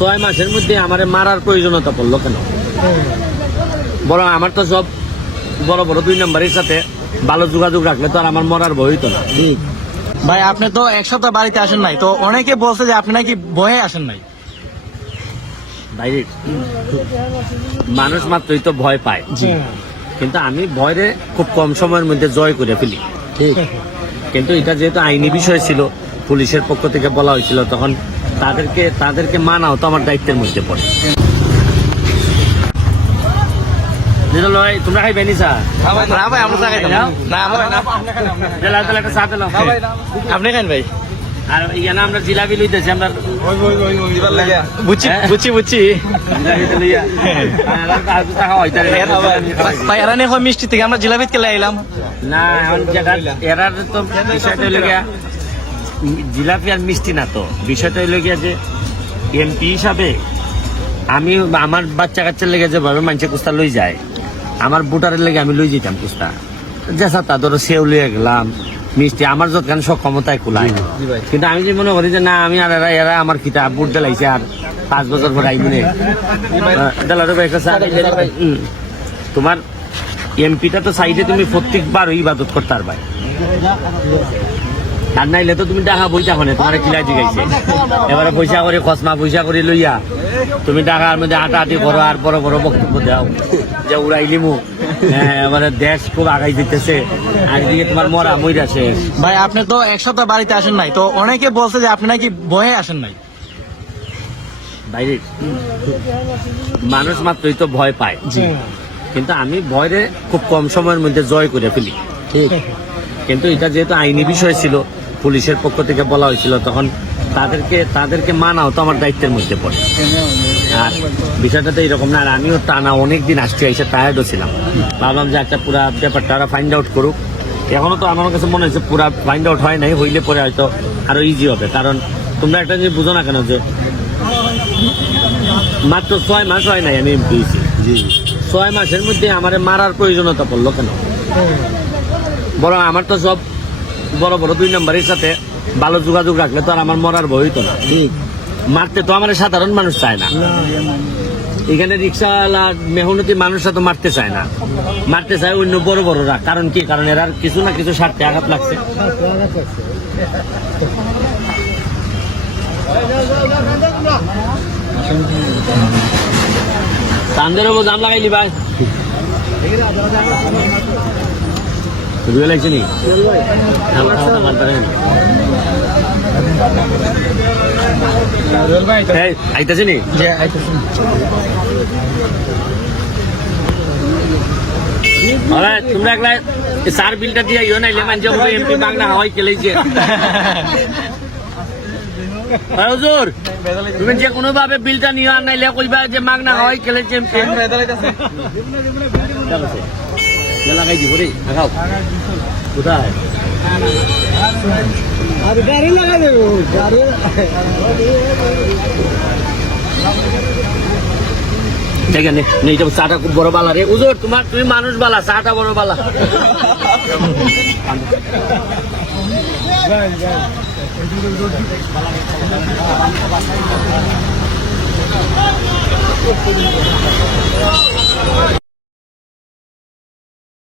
6 মাসের মধ্যে আমার মারার প্রয়োজনীয়তা পড়লো কেন? বরং আমার তো সব বড় বড় 2 নম্বরের সাথে ভালো যোগাযোগ রাখলে তো আর আমার মরার ভয় হইতো না। ঠিক ভাই, আপনি তো এক সপ্তাহ বাড়িতে আসেন নাই, তো অনেকে বলছে যে আপনি নাকি ভয়ে আসেন নাই। বাইরে মানুষ মাত্রই তো ভয় পায়, কিন্তু আমি ভয়রে খুব কম সময়ের মধ্যে জয় করে ফেলি। ঠিক, কিন্তু এটা যেহেতু আইনি বিষয় ছিল, পুলিশের পক্ষ থেকে বলা হয়েছিল, তখন তাদেরকে মানাও তো আমার দায়িত্বের মধ্যে পড়ে। তোমরা খাইবে নি চা? না ভাই, আমরা চা খাইতাম না। একটা চা দিলাম, আপনি খান ভাই। আর ইয়ানা আমরা জিলাপি লইতেছি, আমরা বুঝছি ভাই, এরা নিয়ে মিষ্টি থেকে আমরা জিলাপিত কেলে আইলাম না। এখন এরা তো বিষয়টা হইল গিয়া জিলাপি আর মিষ্টি না, তো বিষয়টা হইল গিয়া যে এমপি হিসাবে আমি আমার বাচ্চা কাচ্চার লেগে যেভাবে মানুষে কুস্তা লই যায়, আমার ভোটারের লেগে আমি লই যেতাম কুস্তা। যেসা তা ধরো সেও লইয়া গেলাম, মিষ্টি আমার যতখানি সক্ষমতায় কুলায়। কিন্তু আমি যে মনে করি যে না, আমি আর এরা আমার খিতা বুট দেলাইছে, আর 5 বছর পরে আইমনে তোমার এমপিটা তো সাইডে তুমি প্রত্যেকবার ইবাদত করতে পারবে, আর নাইলে তো তুমি টাকা পয়সা হনে তোমার কিলাই দিগাইছে। এবারে পয়সা করে খসমা পয়সা করে লইয়া তুমি টাকার মধ্যে আটাআটি করো আর বড় বড় বক্তব্য দাও যে উড়াইলিমু। এবারে দেশ খুব আগাই দিতেছে, একদিকে তোমার মরা মইরা শেষ। ভাই, আপনি তো এক সপ্তাহ বাড়িতে আসেন নাই, তো অনেকে বলছে যে আপনি নাকি ভয়ে আসেন নাই। বাইরে মানুষ মাত্রই তো ভয় পায়, কিন্তু আমি ভয়রে খুব কম সময়ের মধ্যে জয় করে ফেলি। ঠিক, কিন্তু এটা যেহেতু আইনি বিষয় ছিল, পুলিশের পক্ষ থেকে বলা হয়েছিল, তখন তাদেরকে মানাও তো আমার দায়িত্বের মধ্যে পড়ে। আর বিষয়টা তো এরকম না। আর আমিও টানা অনেকদিন আসছি, এসে টায়ার্ডও ছিলাম। ভাবলাম যে একটা পুরা ব্যাপারটা ওরা ফাইন্ড আউট করুক। এখনো তো আমার কাছে মনে হয়েছে পুরা ফাইন্ড আউট হয় নাই, হইলে পরে হয়তো আরো ইজি হবে। কারণ তোমরা একটা জিনিস বুঝো না কেন, যে মাত্র 6 মাস হয় নাই আমি এমপি হয়েছি। 6 মাসের মধ্যে আমার মারার প্রয়োজনীয়তা পড়লো কেন? বরং আমার তো সব বড় বড় 2 নম্বরের সাথে ভালো যোগাযোগ রাখলে তো আর আমার মরার ভয় হইতো না। ঠিক, মারতে তো আমার সাধারণ মানুষ চায় না। এখানে রিক্সাওয়ালা মেহনতি মানুষরা তো মারতে চায় না, মারতে চায় অন্য বড় বড়রা। কারণ কি? কারণ এরা কিছু না কিছু স্বার্থে আঘাত লাগছে। তান্দের জাম লাগাইলি ভাই, লাগছে নি আইতাছে নি? তোমরা একলা সার বিলটা দিয়ে ইয়ে নাইলে মানে এমপি বাংলা হাওয়াই খেলেছে। হুজুর, তুমি যে কোনো ভাবে বিলটা নিয়ে আর নাইলে কইবা যে মাগনা হাওয়াই খেলেছে এমপি। লাগাই দিব রে, লাগাও। কোথায়? গাড়ি লাগাই দেবো, গাড়ি। দেখেন চাটা খুব বড় বালা রে। হুজুর, তুমি মানুষ বালা, চাটা বড় বালা।